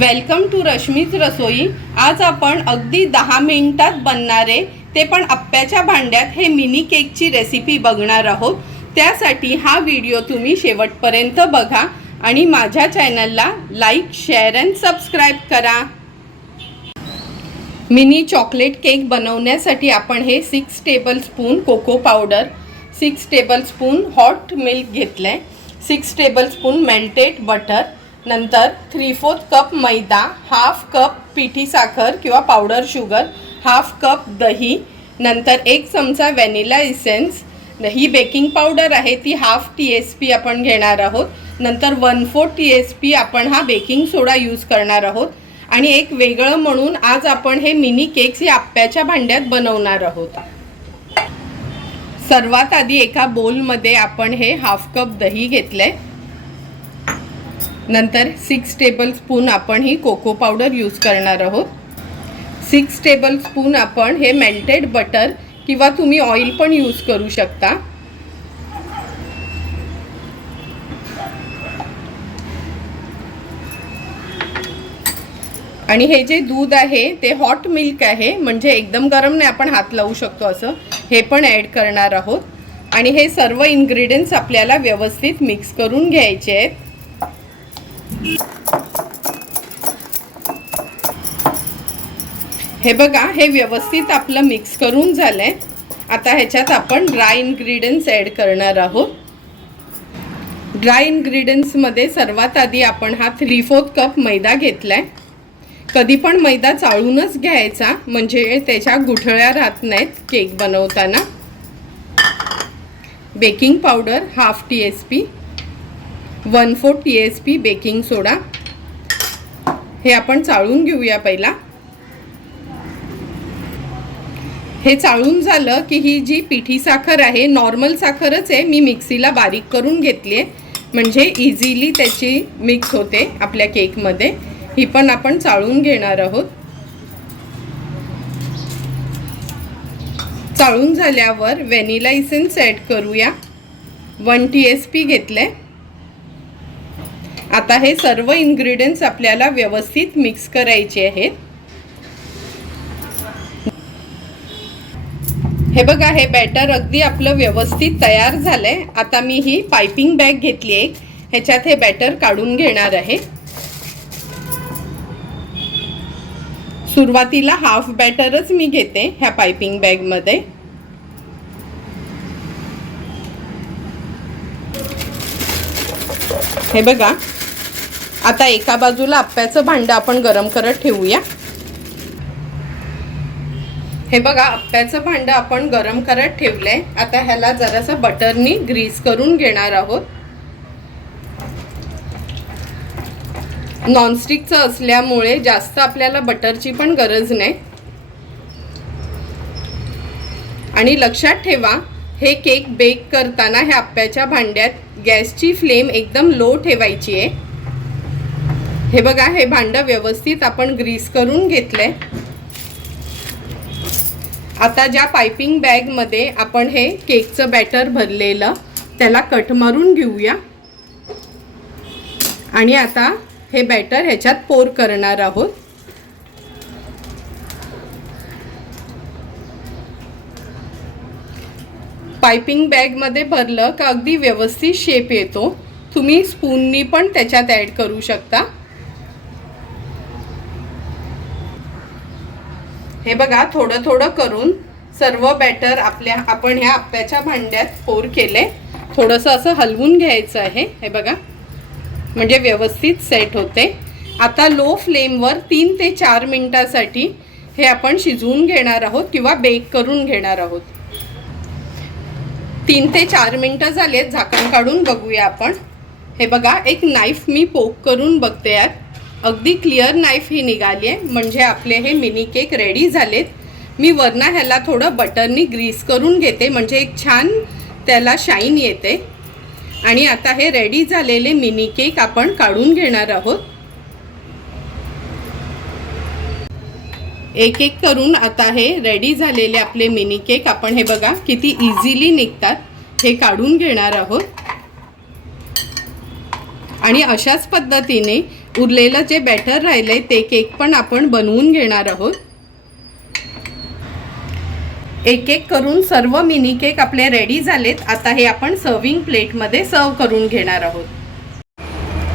Welcome to Rashmi's रसोई। आज आपण अगदी 10 मिनिटात बनणारे ते पण आप्याच्या भांड्यात हे मिनी केकची रेसिपी बघणार आहोत। त्यासाठी हा व्हिडिओ तुम्ही शेवटपर्यंत बघा आणि माझ्या चॅनलला लाईक, शेअर अँड सबस्क्राइब करा। मिनी चॉकलेट केक बनवण्यासाठी आपण हे 6 tablespoon cocoa powder, 6 tablespoon hot milk घेतले, 6 टेबलस्पून मेल्टेड बटर, नंतर 3/4 कप मैदा, हाफ कप पिठी साखर किंवा पावडर शुगर, हाफ कप दही, नंतर 1 चमचा व्हॅनिला इसेन्स, ही बेकिंग पावडर आहे ती हाफ TSP आपण घेणार आहोत, नंतर 1/4 TSP आपण हा बेकिंग सोडा यूज करणार आहोत। आणि एक वेगळं म्हणून आज आपण हे मिनी केक्स या आप्याच्या भांड्यात बनवणार आहोत। सर्वात आधी एका बोलमध्ये आपण हे हाफ कप दही घेतले, नंतर 6 टेबलस्पून आपण ही कोको पावडर यूज करणार आहोत, 6 टेबलस्पून आपण हे मेल्टेड बटर किंवा तुम्ही ऑइल पण यूज करू शकता, आणि हे जे दूध आहे ते हॉट मिल्क आहे, म्हणजे एकदम गरम नाही, आपण हात लावू शकतो असं, हे पण ॲड करणार आहोत। आणि हे सर्व इन्ग्रेडियंट्स आपल्याला व्यवस्थित मिक्स करून घ्यायचे आहेत। हे बघा, हे व्यवस्थित आपलं मिक्स करून झालंय। आता ह्याच्यात आपण ड्राय इन्ग्रेडियंट्स ॲड करणार आहोत। ड्राय इन्ग्रेडियंट्समध्ये सर्वात आधी आपण हा 3/4 कप मैदा घेतलाय। कधी पण मैदा चाळूनच घ्यायचा, म्हणजे त्याच्या गुठळ्या राहत नाहीत केक बनवताना। Baking powder half TSP, 1/4 TSP baking soda, हे आपण चाळून घेऊया पहिला। हे चाळून झालं की ही जी पिठी साखर आहे, नॉर्मल साखरच आहे, मी मिक्सीला बारीक करून घेतली आहे, म्हणजे इझिली त्याची मिक्स होते आपल्या केकमध्ये। ही पण आपण चाळून घेणार आहोत। चाळून झाल्यावर व्हॅनिला इसेन्स ॲड करूया, 1 TSP घेतले। आता हे सर्व इन्ग्रेडियंट्स आपल्याला व्यवस्थित मिक्स करायचे आहेत। हे बघा, हे बॅटर अगदी आपलं व्यवस्थित तयार झालंय। आता मी ही पाइपिंग बॅग घेतली आहे, ह्याच्यात हे बॅटर काढून घेणार आहे। सुरुवातीला हाफ बॅटरच मी घेते ह्या पाइपिंग बॅग मध्ये। हे बघा, आता एका बाजूला आप्याचं भांडं आपण गरम करत ठेवूया। हे बघा, आप्याचं भांडं आपण गरम करत ठेवलंय। आता ह्याला जरासं बटरनी ग्रीस करून घेणार आहोत। नॉनस्टिकचं असल्यामुळे जास्त आपल्याला बटरची पण गरज नाही। आणि लक्षात ठेवा, हे केक बेक करताना ह्या आप्याच्या भांड्यात गॅसची फ्लेम एकदम लो ठेवायची आहे। हे बघा, हे भांडं व्यवस्थित आपण ग्रीस करून घेतलंय। आता ज्या पाइपिंग बॅगमध्ये आपण हे केकचं बॅटर भरलेलं, त्याला कट मारून घेऊया आणि आता हे बॅटर ह्याच्यात पोर करणार आहोत। पाइपिंग बॅगमध्ये भरलं का अगदी व्यवस्थित शेप येतो। तुम्ही स्पूननी पण त्याच्यात ॲड करू शकता। हे बघा, थोडं थोडं करून सर्व बॅटर आपण ह्या आप्याच्या भांड्यात पोर केले। थोडंसं असं हलवून घ्यायचं आहे, हे बघा, म्हणजे व्यवस्थित सेट होते। आता लो फ्लेमवर 3 ते 4 मिनिटासाठी हे आपण शिजवून घेणार आहोत किंवा बेक करून घेणार आहोत। 3 ते 4 मिनिटं झालेत, झाकण काढून बघूया आपण। हे बघा, एक नाईफ मी पोक करून बघते यात, अगदी क्लिअर नाईफ ही निघाली आहे, म्हणजे आपले हे मिनी केक रेडी झालेत। मी वरना ह्याला थोडं बटरनी ग्रीस करून घेते, म्हणजे एक छान त्याला शाईन येते। आणि आता हे रेडी झालेले मिनी केक आपण काढून घेणार आहोत। एक एक करून आता हे रेडी झालेले आपले मिनी केक आपण, हे बघा किती इझिली निघतात, हे काढून घेणार आहोत। आणि अशाच पद्धतीने उरलेलं जे बॅटर राहिलंय ते केक पण आपण बनवून घेणार आहोत. एक एक करून सर्व मिनी केक आपले रेडी झालेत. आता हे आपण सर्विंग प्लेटमध्ये सर्व करून घेणार आहोत.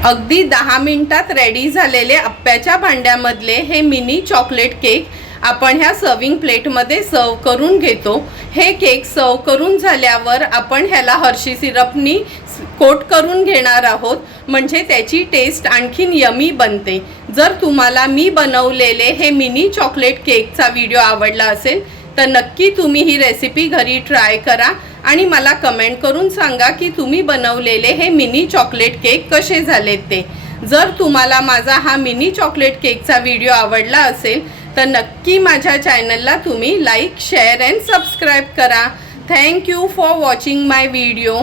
अगदी 10 मिनिटात रेडी झालेले आप्याच्या भांड्यामधले हे मिनी चॉकलेट केक आपण ह्या सर्विंग प्लेटमध्ये सर्व करून घेतो. हे केक सर्व करून झाल्यावर आपण ह्याला हर्षी सिरपनी कोट करून घेणार आहोत, म्हणजे त्याची टेस्ट आणखीन यमी बनते. जर तुम्हाला मी बनवलेले हे मिनी चॉकलेट केकचा व्हिडिओ आवडला असेल तर नक्की तुम्ही ही रेसिपी घरी ट्राय करा आणि मला कमेंट करून सांगा की तुम्ही बनवलेले हे मिनी चॉकलेट केक कसे झालेत ते. जर तुम्हाला माझा हा मिनी चॉकलेट केकचा व्हिडिओ आवडला असेल तर नक्की माझ्या चॅनलला तुम्ही लाईक, शेअर अँड सबस्क्राईब करा. Thank you for watching my video.